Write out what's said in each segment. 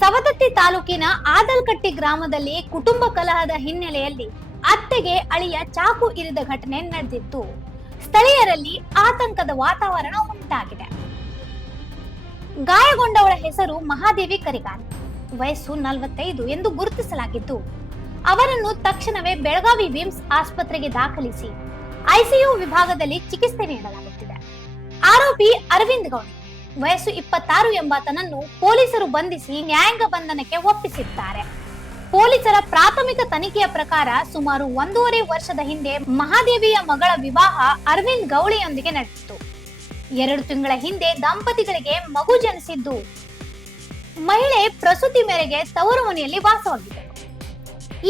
ಸವದತ್ತಿ ತಾಲೂಕಿನ ಆದಲ್ಕಟ್ಟಿ ಗ್ರಾಮದಲ್ಲಿ ಕುಟುಂಬ ಕಲಹದ ಹಿನ್ನೆಲೆಯಲ್ಲಿ ಅತ್ತೆಗೆ ಅಳಿಯ ಚಾಕು ಇರಿದ ಘಟನೆ ನಡೆದಿತ್ತು. ಸ್ಥಳೀಯರಲ್ಲಿ ಆತಂಕದ ವಾತಾವರಣ ಉಂಟಾಗಿದೆ. ಗಾಯಗೊಂಡವಳ ಹೆಸರು ಮಹಾದೇವಿ ಕರಿಗಾಲ್, ವಯಸ್ಸು 45 ಎಂದು ಗುರುತಿಸಲಾಗಿದ್ದು, ಅವರನ್ನು ತಕ್ಷಣವೇ ಬೆಳಗಾವಿ ವಿಮ್ಸ್ ಆಸ್ಪತ್ರೆಗೆ ದಾಖಲಿಸಿ ಐಸಿಯು ವಿಭಾಗದಲ್ಲಿ ಚಿಕಿತ್ಸೆ ನೀಡಲಾಗುತ್ತಿದೆ. ಆರೋಪಿ ಅರವಿಂದ್ ಗೌಡ ವಯಸ್ಸು 26 ಎಂಬಾತನನ್ನು ಪೊಲೀಸರು ಬಂಧಿಸಿ ನ್ಯಾಯಾಂಗ ಬಂಧನಕ್ಕೆ ಒಪ್ಪಿಸಿದ್ದಾರೆ. ಪೊಲೀಸರ ಪ್ರಾಥಮಿಕ ತನಿಖೆಯ ಪ್ರಕಾರ ಸುಮಾರು 1.5 ವರ್ಷದ ಹಿಂದೆ ಮಹಾದೇವಿಯ ಮಗಳ ವಿವಾಹ ಅರವಿಂದ್ ಗೌಳಿಯೊಂದಿಗೆ ನಡೆದಿತ್ತು. 2 ತಿಂಗಳ ಹಿಂದೆ ದಂಪತಿಗಳಿಗೆ ಮಗು ಜನಿಸಿದ್ದು, ಮಹಿಳೆ ಪ್ರಸೂತಿ ಮೇರೆಗೆ ತವರು ಮನೆಯಲ್ಲಿ ವಾಸವಾಗಿದ್ದರು.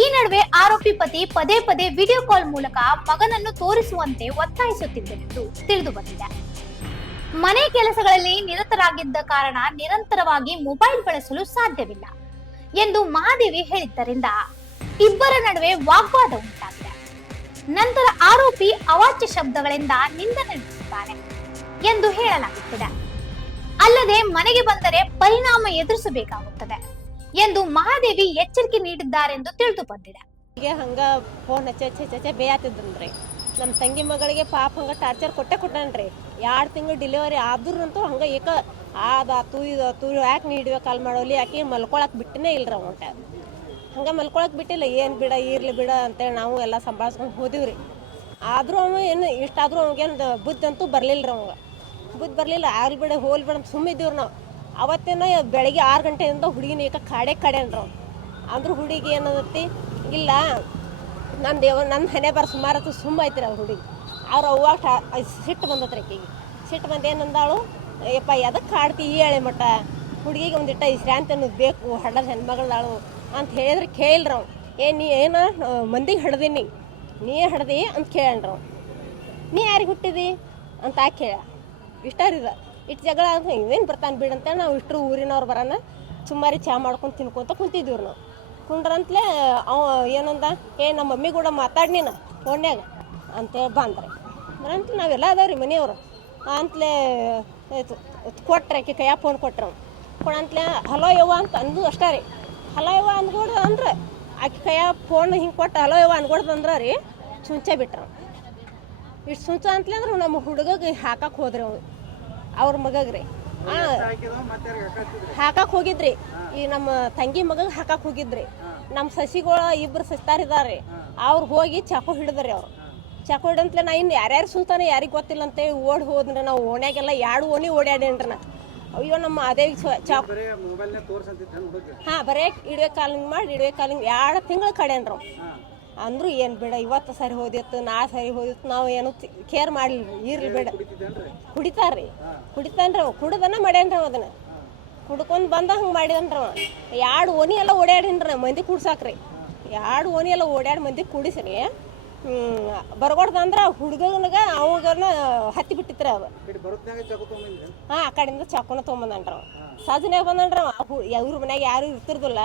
ಈ ನಡುವೆ ಆರೋಪಿ ಪತಿ ಪದೇ ಪದೇ ವಿಡಿಯೋ ಕಾಲ್ ಮೂಲಕ ಮಗನನ್ನು ತೋರಿಸುವಂತೆ ಒತ್ತಾಯಿಸುತ್ತಿದ್ದರೆಂದು ತಿಳಿದು ಬಂದಿದೆ. ಮನೆ ಕೆಲಸಗಳಲ್ಲಿ ನಿರತರಾಗಿದ್ದ ಕಾರಣ ನಿರಂತರವಾಗಿ ಮೊಬೈಲ್ ಬಳಸಲು ಸಾಧ್ಯವಿಲ್ಲ ಎಂದು ಮಹಾದೇವಿ ಹೇಳಿದ್ದರಿಂದ ಇಬ್ಬರ ನಡುವೆ ವಾಗ್ವಾದ ಉಂಟಾಗಿದೆ. ನಂತರ ಆರೋಪಿ ಅವಾಚ್ಯ ಶಬ್ದಗಳಿಂದ ನಿಂದನೆ ನಡೆಸಿದ್ದಾನೆ ಎಂದು ಹೇಳಲಾಗುತ್ತಿದೆ. ಅಲ್ಲದೆ ಮನೆಗೆ ಬಂದರೆ ಪರಿಣಾಮ ಎದುರಿಸಬೇಕಾಗುತ್ತದೆ ಎಂದು ಮಹಾದೇವಿ ಎಚ್ಚರಿಕೆ ನೀಡಿದ್ದಾರೆಂದು ತಿಳಿದು ಬಂದಿದೆ. ಈಗ ಹಂಗ ಫೋನ್ ಹಚ್ಚ ಬೇಯಾತಿದ್ರಿ. ನಮ್ಮ ತಂಗಿ ಮಗಳಿಗೆ ಪಾಪ ಹಂಗೆ ಟಾರ್ಚರ್ ಕೊಟ್ಟನ್ರಿ. 2 ತಿಂಗಳು ಡೆಲಿವರಿ ಆದ್ರಂತೂ ಹಂಗೆ ಏಕ ಆದಾತು ಇದಾತು, ಯಾಕೆ ನೀಡುವೆ ಕಾಲ್ ಮಾಡೋಲಿ, ಯಾಕೆ ಮಲ್ಕೊಳಕ್ಕೆ ಬಿಟ್ಟನೇ ಇಲ್ರಿ. ಅವಂಟ ಹಂಗೆ ಮಲ್ಕೊಳಕ್ಕೆ ಬಿಟ್ಟಿಲ್ಲ. ಏನು ಬಿಡ ಇರ್ಲಿ ಬಿಡ ಅಂತೇಳಿ ನಾವು ಎಲ್ಲ ಸಂಭಾಳಿಸ್ಕೊಂಡು ಹೋದಿವ್ರಿ. ಆದರೂ ಅವ ಏನು ಇಷ್ಟಾದರೂ ಅವಾಗೇನು ಬುದ್ಧಿ ಅಂತೂ ಬರಲಿಲ್ಲ ರೀ. ಅವಾಗ ಬುದ್ಧಿ ಬರಲಿಲ್ಲ. ಆಗ್ಲಿ ಬಿಡ ಹೋಲ್ ಬಿಡ ಅಂತ ಸುಮ್ಮಿದ್ದೀವ್ರಿ ನಾವು. ಅವತ್ತೇನ ಬೆಳಗ್ಗೆ 6 ಗಂಟೆಯಿಂದ ಹುಡುಗಿನ ಏಕ ಕಾಡೇನ್ರಿ. ಅಂದ್ರೂ ಹುಡುಗಿ ಏನದತ್ತಿ, ಇಲ್ಲ ನನ್ನ ಹಣೆ ಬರ ಸುಮಾರು ಸುಮ್ಮ ಐತ್ರಿ. ಅವ್ರ ಹುಡುಗಿ ಅವ್ರ ಅವ್ವಾಗ ಸಿಟ್ಟು ಬಂದತ್ರಿ. ಆಕೆಗೆ ಸಿಟ್ಟು ಬಂದು ಏನಂದಾಳು, ಯಪ್ಪ ಎದಕ್ಕೆ ಕಾಡ್ತಿ ಈ ಎಳೆ ಮಟ್ಟ, ಹುಡುಗಿಗೆ ಒಂದಿಟ್ಟ ವಿಶ್ರಾಂತಿ ಅನ್ನೋದು ಬೇಕು, ಹಡದ ಹೆಣ್ಮಗಳಾಳು ಅಂತ ಹೇಳಿದ್ರೆ ಕೇಳಿಲ್ರಿ. ಅವ್ ನೀ ಏನು ಮಂದಿಗೆ ಹಡ್ದೀನಿ, ನೀ ಹಡ್ದಿ ಅಂತ ಕೇಳಣ್ರಿ. ಅವ್ ನೀ ಯಾರಿಗೆ ಹುಟ್ಟಿದಿ ಅಂತ ಕೇಳ. ಇಷ್ಟ ರೀದ ಇಟ್ಟು ಜಗಳ ಅಂತ ಇವೇನು ಬರ್ತಾನೆ ಬಿಡಂತೇಳಿ ನಾವು ಇಷ್ಟರು ಊರಿನವ್ರು ಬರೋಣ ಸುಮಾರಿ ಚಹಾ ಮಾಡ್ಕೊಂಡು ತಿನ್ಕೊತ ಕುಂತಿದ್ದೀವ್ರಿ. ನಾವು ಕುಂಡ್ರಂತಲೇ ಅವ ಏನಂದ, ನಮ್ಮ ಮಮ್ಮಿ ಕೂಡ ಮಾತಾಡಿ ನೀನು ಫೋನ್ಯಾಗ ಅಂತೇಳಿ ಬಂದ್ರಿ. ಬರಂತ ನಾವೆಲ್ಲ ಅದಾವ್ರಿ ಮನೆಯವರು ಅಂತಲೇ ಕೊಟ್ರೆ ಆಕೆ ಕೈಯಾಗ ಫೋನ್ ಕೊಟ್ರೆ ಕೊಡಂತಲೇ ಹಲೋ ಯವ್ವ ಅಂತ ಅಂದು ಅಷ್ಟೇ ರೀ. ಹಲೋ ಯವ್ವ ಅಂದ್ಕೊಡ್ದು ಅಂದ್ರೆ ಆಕೆ ಕೈಯಾಗ ಫೋನ್ ಹಿಂಗೆ ಕೊಟ್ಟು ಹಲೋ ಯವ್ವ ಅನ್ಕೊಡ್ದು ಅಂದ್ರೆ ರೀ ಸುಂಚೆ ಬಿಟ್ರು. ಇಷ್ಟು ಸುಂಚ ಅಂತಲೇ ಅಂದ್ರೆ ನಮ್ಮ ಹುಡುಗಗೆ ಹಾಕಕ್ಕೆ ಹೋದ್ರಿ. ಅವ್ರ ಮಗಗ್ರಿ ಹಾಕಕ್ಕೆ ಹೋಗಿದ್ರಿ. ಈ ನಮ್ಮ ತಂಗಿ ಮಗಗೆ ಹಾಕಕ್ಕೆ ಹೋಗಿದ್ರಿ. ನಮ್ಮ ಸಸಿಗಳ ಇಬ್ಬರು ಸಸ್ತಾರಿದ್ದಾರೆ. ಅವ್ರು ಹೋಗಿ ಚಾಕು ಹಿಡಿದ್ರಿ. ಅವ್ರು ಚಾಕು ಹಿಡಂತಲೇ ನಾ ಇನ್ನು ಯಾರ್ಯಾರು ಸುಲ್ತಾನೆ ಯಾರಿಗೆ ಗೊತ್ತಿಲ್ಲ ಅಂತೇಳಿ ಓಡಿ ಹೋದ್ರಿ. ನಾವು ಓಣ್ಯಾಗೆಲ್ಲ 2 ಓಣಿ ಓಡ್ಯಾಡೇನ್ರಿ ನಾ. ಅಯ್ಯೋ ನಮ್ಮ ಅದೇ ಚಾಕು ಬರೇ ಇಡುವೆ ಕಾಲಿಂಗ್ ಮಾಡಿ 2 ತಿಂಗಳು ಕಡೆನ್ರಿ. ಅಂದ್ರು ಏನು ಬೇಡ, ಇವತ್ತು ಸರಿ ಹೋದಿತ್ತು, ನಾಳೆ ಸರಿ ಹೋದಿತ್ತು, ನಾವು ಏನು ಕೇರ್ ಮಾಡಲಿಲ್ಲ. ಇರ್ಲಿ ಬೇಡ, ಕುಡಿತಾರ್ರಿ. ಕುಡಿತಾನ್ರಿ. ಕುಡ್ದನ ಮಾಡ್ಯಾನ್ರಿ. ಅದನ್ನ ಕುಡ್ಕೊಂಡು ಬಂದ ಹಂಗೆ ಮಾಡಿದನ್ರಿ. 2 ಓಣಿ ಎಲ್ಲ ಓಡ್ಯಾಡಿನ್ರಿ ಮಂದಿ ಕುಡ್ಸಾಕ್ರಿ. 2 ಓಣಿ ಎಲ್ಲ ಓಡ್ಯಾಡಿ ಮಂದಿ ಕುಡಿಸ್ರಿ. ಬರ್ಗೊಡ್ದಂದ್ರೆ ಹುಡುಗನಿಗೆ ಅವಗನ ಹತ್ತಿ ಬಿಟ್ಟಿತ್ರಿ. ಅದು ಆ ಕಡೆಯಿಂದ ಚಾಕುನ ತೊಗೊಂಬಂದನ್ರಿ. ಸಜನ್ಯಾಗ ಬಂದನ್ರಿ. ಇವ್ರ ಮನ್ಯಾಗ ಯಾರು ಇರ್ತಿರ್ದಿಲ್ಲ.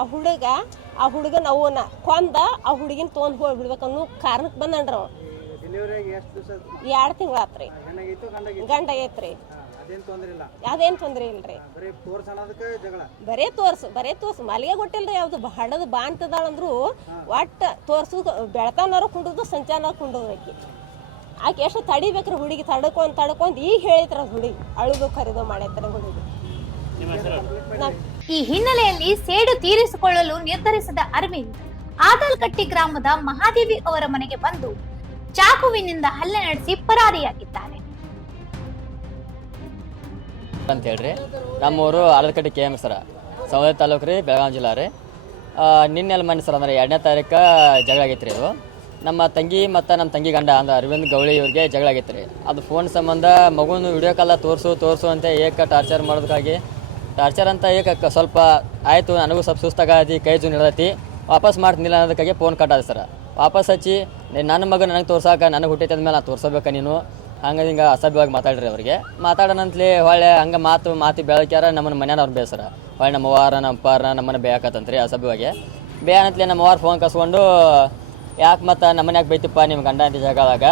ಆ ಹುಡುಗನ ಅವನ್ನ ಕೊಂದ ಆ ಹುಡುಗಿನ ತೊಗೊಂಡು ಹೋಗ್ಬಿಡ್ಬೇಕನ್ನೋ ಕಾರಣಕ್ಕೆ ಬಂದನ್ರಿ. 2 ತಿಂಗಳು ಆತ್ರಿ. ಗಂಡ ಐತ್ರಿ. ಅದೇನು ತೊಂದ್ರೆ ಇಲ್ರಿ. ಬರೇ ತೋರ್ಸು ಮಲ್ಲಿಗೆ ಕೊಟ್ಟಿಲ್ರಿ. ಯಾವ್ದು ಹಡದು ಬಾಣ್ತದಾಳಂದ್ರು ಒಟ್ಟು ತೋರ್ಸು. ಬೆಳತಾನವ್ರು ಕುಂಡುದು, ಸಂಚಾನ ಕುಂಡುದು. ಆಕೆ ಎಷ್ಟು ತಡಿಬೇಕ್ರಿ ಹುಡುಗಿ. ತಡ್ಕೊಂಡ್ ಈಗ ಹೇಳಿತ್ರ ಹುಡುಗಿ ಅಳುದು ಕರಿದು ಮಾಡೈತ್ರಿ ಹುಡುಗಿ. ಈ ಹಿನ್ನೆಲೆಯಲ್ಲಿ ಸೇಡು ತೀರಿಸಿಕೊಳ್ಳಲು ನಿರ್ಧರಿಸಿದ ಅರವಿಂದ್ ಆದಲ್ಕಟ್ಟಿ ಗ್ರಾಮದ ಮಹಾದೇವಿ ಅವರ ಮನೆಗೆ ಬಂದು ಚಾಕುವಿನಿಂದ ಹಲ್ಲೆ ನಡೆಸಿ ಪರಾರಿಯಾಗಿದ್ದಾನೆ ಅಂತ ಹೇಳ್ರಿ. ನಮ್ಮೂರು ಆದಲ್ಕಟ್ಟಿ KM ಸರ, ಸವದತ್ತಿ ತಾಲೂಕು ರೀ, ಬೆಳಗಾವಿ ಜಿಲ್ಲಾ ರೀ. ನಿನ್ನೆಲ್ಲ ಮನೆ ಸರ್ ಅಂದ್ರೆ 2ನೇ ತಾರೀಕು ಜಗಳ ಆಗೈತೆ ರೀ. ಅದು ನಮ್ಮ ತಂಗಿ ಮತ್ತು ನಮ್ಮ ತಂಗಿ ಗಂಡ ಅಂದ್ರೆ ಅರವಿಂದ್ ಗೌಳಿ ಇವ್ರಿಗೆ ಜಗಳ ಆಗೈತೆ ರೀ. ಅದು ಫೋನ್ ಸಂಬಂಧ ಮಗುನು ವಿಡಿಯೋ ಕಾಲ ತೋರಿಸು ಅಂತ ಟಾರ್ಚರ್ ಮಾಡೋದಕ್ಕಾಗಿ ಟಾರ್ಚರ್ ಅಂತ ಸ್ವಲ್ಪ ಆಯಿತು. ನನಗೂ ಸ್ವಲ್ಪ ಸುಸ್ತಾಗತಿ, ಕೈ ಜೂನ್ ಹಿಡ್ದೈತಿ, ವಾಪಸ್ ಮಾಡ್ತಿನಿಲ್ಲ ಅನ್ನೋದಕ್ಕಾಗಿ ಫೋನ್ ಕಟ್ಟಾದ ಸರ್. ವಾಪಸ್ ಹಚ್ಚಿ ನನ್ನ ಮಗ ನನಗೆ ತೋರ್ಸಾಕ, ನನಗೆ ಹುಟ್ಟೈತೆ ಅಂದಮೇಲೆ ನಾನು ತೋರ್ಸೋಬೇಕಾ ನೀನು, ಹಂಗೆ ಹಿಂಗೆ ಅಸಭ್ಯವಾಗಿ ಮಾತಾಡ್ರಿ. ಅವ್ರಿಗೆ ಮಾತಾಡೋಣಂತಲೇ ಹೊಳ್ಳೆ ಹಂಗೆ ಮಾತು ಬೆಳಕ್ಯಾರ ನಮ್ಮನ್ನ ಮನೆಯವ್ರು ಬೇಸರ. ಹೊಳ್ಳೆ ನಮ್ಮ ಅವ್ವಾರ ನಮ್ಮ ಅಪ್ಪಾರ ನಮ್ಮನ್ನ ಬೇಯಾಕತ್ತಂತ್ರಿ ಅಸಭ್ಯವಾಗಿ. ಬೇಯನತ್ಲೆ ನಮ್ಮ ಅವ್ರು ಫೋನ್ ಕಸ್ಕೊಂಡು, ಯಾಕೆ ಮತ್ತು ನಮ್ಮನ್ಯಾಗ ಬೈತಿಪ್ಪ ನಿಮ್ಮ ಗಂಡ ಅಂತ ಜಾಗದಾಗ,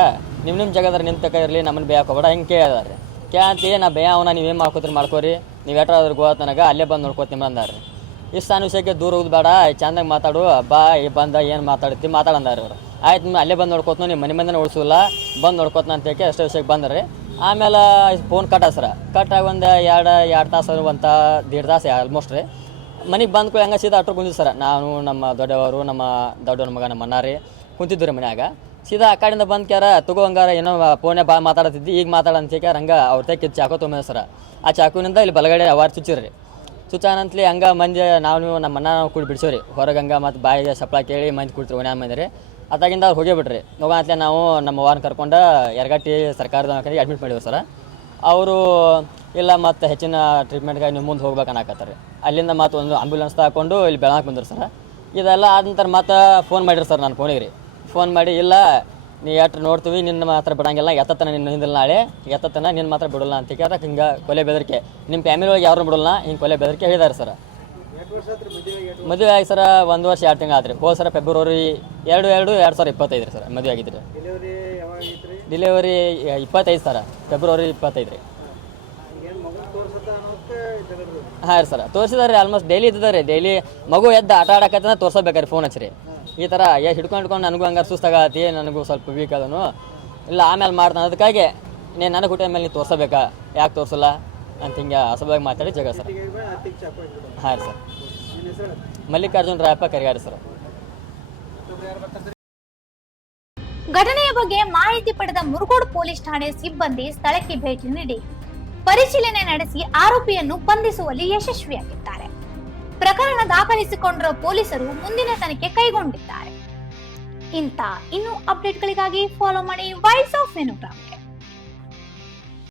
ನಿಮ್ಮ ಜಾಗದಾರ ನಿಮ್ಮ ತಕ ಇರಲಿ, ನಮ್ಮನ್ನು ಬೇಯಕ್ಕೆ ಹೋಗ್ಬೇಡ ಹಿಂಗೆ ಕೇಳಿದಾರೆ. ಕೇಳಂತೀವಿ ನಾ ಬೇಯ ಅವನ ನೀವೇನು ಮಾಡ್ಕೋತೀರಿ ಮಾಡ್ಕೋರಿ, ನೀವು ಎಟ್ರಾದ್ರೂ ಗೋತ್ ನನಗೆ ಅಲ್ಲೇ ಬಂದು ನೋಡ್ಕೋತೀನಿ ಅಂದಾರ್ರಿ. ಇಷ್ಟು ಸಣ್ಣ ವಿಷಯಕ್ಕೆ ದೂರ ಹೋಗೋದು ಬೇಡ, ಚಂದಾಗಿ ಮಾತಾಡು, ಬಾ ಬಂದ ಏನು ಮಾತಾಡ್ತಿ ಮಾತಾಡಂದಾರ ಅವ್ರು. ಆಯ್ತು ಅಲ್ಲೇ ಬಂದು ನೋಡ್ಕೋತ ನಿಮ್ಮ ಮನೆ ಉಳಿಸೋಲ್ಲ, ಬಂದು ನೋಡ್ಕೋತ ಅಂತ ಹೇಳಿ ಅಷ್ಟೇ ವಿಷಯಕ್ಕೆ ಬಂದ್ರಿ. ಆಮೇಲೆ ಫೋನ್ ಕಟ್ ಸರ ಕಟ್ಟಾಗಿ ಒಂದು ಎರಡು ತಾಸು 1.5 ತಾಸು ಆಲ್ಮೋಸ್ಟ್ ರೀ. ಮನೆಗೆ ಬಂದು ಹೆಂಗೆ ಸೀದಾ ಆಟೋ ಕುಂತಿದ್ದು ಸರ. ನಾನು ನಮ್ಮ ದೊಡ್ಡವರು, ನಮ್ಮ ದೊಡ್ಡವ್ರ ಮಗ, ನಮ್ಮ ಅಣ್ಣ ರೀ ಕುಂತಿದ್ದು ರೀ ಮನ್ಯಾಗ. ಸೀದಾ ಆ ಕಡೆಯಿಂದ ಬಂದು ಕ್ಯಾರ ತಗೋ ಹಂಗಾರ ಏನೋ ಫೋನೇ ಮಾತಾಡತ್ತಿದ್ದಿ, ಈಗ ಮಾತಾಡಂತ ಕ್ಯಾರ ಹಂಗೆ ಅವ್ರ ತೆಗಿದ್ದು ಚಾಕು ತೊಗೊಂಬ ಸರ. ಆ ಚಾಕುವಿನಿಂದ ಇಲ್ಲಿ ಬಲಗಡೆ ಅವಾರು ಚುಚ್ಚಿರಿ. ಚುಚ್ಚಾನಂತಲಿ ಹಂಗೆ ಮಂದಿ ನಾವು ನಮ್ಮ ಅಣ್ಣ ನಾವು ಕೂಡಿ ಬಿಡ್ಸೋರಿ ಹೊರಗೆ. ಹಂಗೆ ಮತ್ತು ಬಾಯಿಗೆ ಸಪ್ಲ ಕೇಳಿ ಮಂದಿ ಕುಡ್ತೀರಿ ಒಣ ಮಂದಿ ರೀ. ಅದಾಗಿಂದ ಅವ್ರು ಹೋಗೇ ಬಿಟ್ರಿ. ಹೋಗಂತಲೇ ನಾವು ನಮ್ಮ ವಾರನ್ನ ಕರ್ಕೊಂಡು ಯರಗಟ್ಟಿ ಸರ್ಕಾರದ ದವಾಖಾನೆಗೆ ಅಡ್ಮಿಟ್ ಮಾಡಿವಿ ಸರ. ಅವರು ಇಲ್ಲ ಮತ್ತು ಹೆಚ್ಚಿನ ಟ್ರೀಟ್ಮೆಂಟ್ಗಾಗಿ ನೀವು ಮುಂದೆ ಹೋಗ್ಬೇಕು ಅನ್ನಕತ್ತಾರೆ. ಅಲ್ಲಿಂದ ಮತ್ತು ಒಂದು ಆಂಬ್ಯುಲೆನ್ಸ್ ತಗೊಂಡು ಇಲ್ಲಿ ಬೆಳಗಾವಿ ಬಂದರು ಸರ್. ಇದೆಲ್ಲ ಆದ ನಂತರ ಮತ್ತೆ ಫೋನ್ ಮಾಡಿರಿ ಸರ್ ನಾನು ಫೋನಿಗೆ ರೀ. ಫೋನ್ ಮಾಡಿ ಇಲ್ಲ ನೀ ಎಷ್ಟು ನೋಡ್ತೀವಿ, ನಿನ್ನ ಮಾತ್ರ ಬಿಡಂಗಿಲ್ಲ, ಎತ್ತತನ ನಿನ್ನ ಹಿಂದಿಲ್ಲ, ನಾಳೆ ಎತ್ತತನ ನಿನ್ನ ಮಾತ್ರ ಬಿಡೋಲ್ಲ ಅಂತ ಅದಕ್ಕೆ ಹಿಂಗೆ ಕೊಲೆ ಬೆದರಿಕೆ, ನಿಮ್ಮ ಫ್ಯಾಮಿಲಿ ಒಳಗೆ ಯಾರು ಬಿಡೋಲ್ಲ ಹಿಂಗೆ ಕೊಲೆ ಬೆದರಿಕೆ ಹೇಳಿದಾರೆ ಸರ್. ಮದುವೆ ಆಗಿ ಸರ 1 ವರ್ಷ 2 ತಿಂಗಳು ಆತ್ರಿ. ಹೋದ ಸರ ಫೆಬ್ರವರಿ 2/2/2025 ರೀ ಸರ್ ಮದುವೆ ಆಗಿದ್ರಿ. ಡೆಲಿವರಿ 25 ಸರ ಫೆಬ್ರವರಿ 25 ರೀ. ಹಾಂ ರೀ ಸರ್ ತೋರಿಸಿದಾರೆ ರೀ. Almost daily ಇದ್ದಿದ್ದಾರೆ. ಡೈಲಿ ಮಗು ಎದ್ದು ಆಟ ಆಡಕತ್ತ ತೋರ್ಸೋಬೇಕಾರೆ ಫೋನ್ ಹಚ್ಚಿರಿ. ಈ ಥರ ಹಿಡ್ಕೊಂಡು ನನಗೂ ಹಂಗಾರೆ ಸುಸ್ತಾಗತ್ತಿ, ನನಗೂ ಸ್ವಲ್ಪ ವೀಕ್ ಅದನು, ಇಲ್ಲ ಆಮೇಲೆ ಮಾಡ್ತಾನೆ, ಅದಕ್ಕಾಗಿ ನೀನು ನನಗೆ ಹುಟ್ಟಿದ ಮೇಲೆ ನೀನು ತೋರಿಸಬೇಕಾ, ಯಾಕೆ ತೋರಿಸಲ್ಲ ಅಂತ ಹಿಂಗೆ ಅಸಭ್ಯವಾಗಿ ಮಾತಾಡಿ ಜಗ ಸರ್. ಹಾಂ ರೀ ಸರ್. ಮಲ್ಲಿಕಾರ್ಜುನ್ ರಾಯಪ್ಪ ಕರಿಗಾರಿ ಸರ್. ಘಟನೆಯ ಬಗ್ಗೆ ಮಾಹಿತಿ ಪಡೆದ ಮುರುಗೋಡು ಪೊಲೀಸ್ ಠಾಣೆ ಸಿಬ್ಬಂದಿ ಸ್ಥಳಕ್ಕೆ ಭೇಟಿ ನೀಡಿ ಪರಿಶೀಲನೆ ನಡೆಸಿ ಆರೋಪಿಯನ್ನು ಬಂಧಿಸುವಲ್ಲಿ ಯಶಸ್ವಿಯಾಗಿದ್ದಾರೆ. ಪ್ರಕರಣ ದಾಖಲಿಸಿಕೊಂಡಿರುವ ಪೊಲೀಸರು ಮುಂದಿನ ತನಿಖೆ ಕೈಗೊಂಡಿದ್ದಾರೆ. ಇನ್ನೂ ಅಪ್ಡೇಟ್ಗಳಿಗಾಗಿ ಫಾಲೋ ಮಾಡಿ ವಾಯ್ಸ್ ಆಫ್ ವೆನುಗ್ರಾಮ್.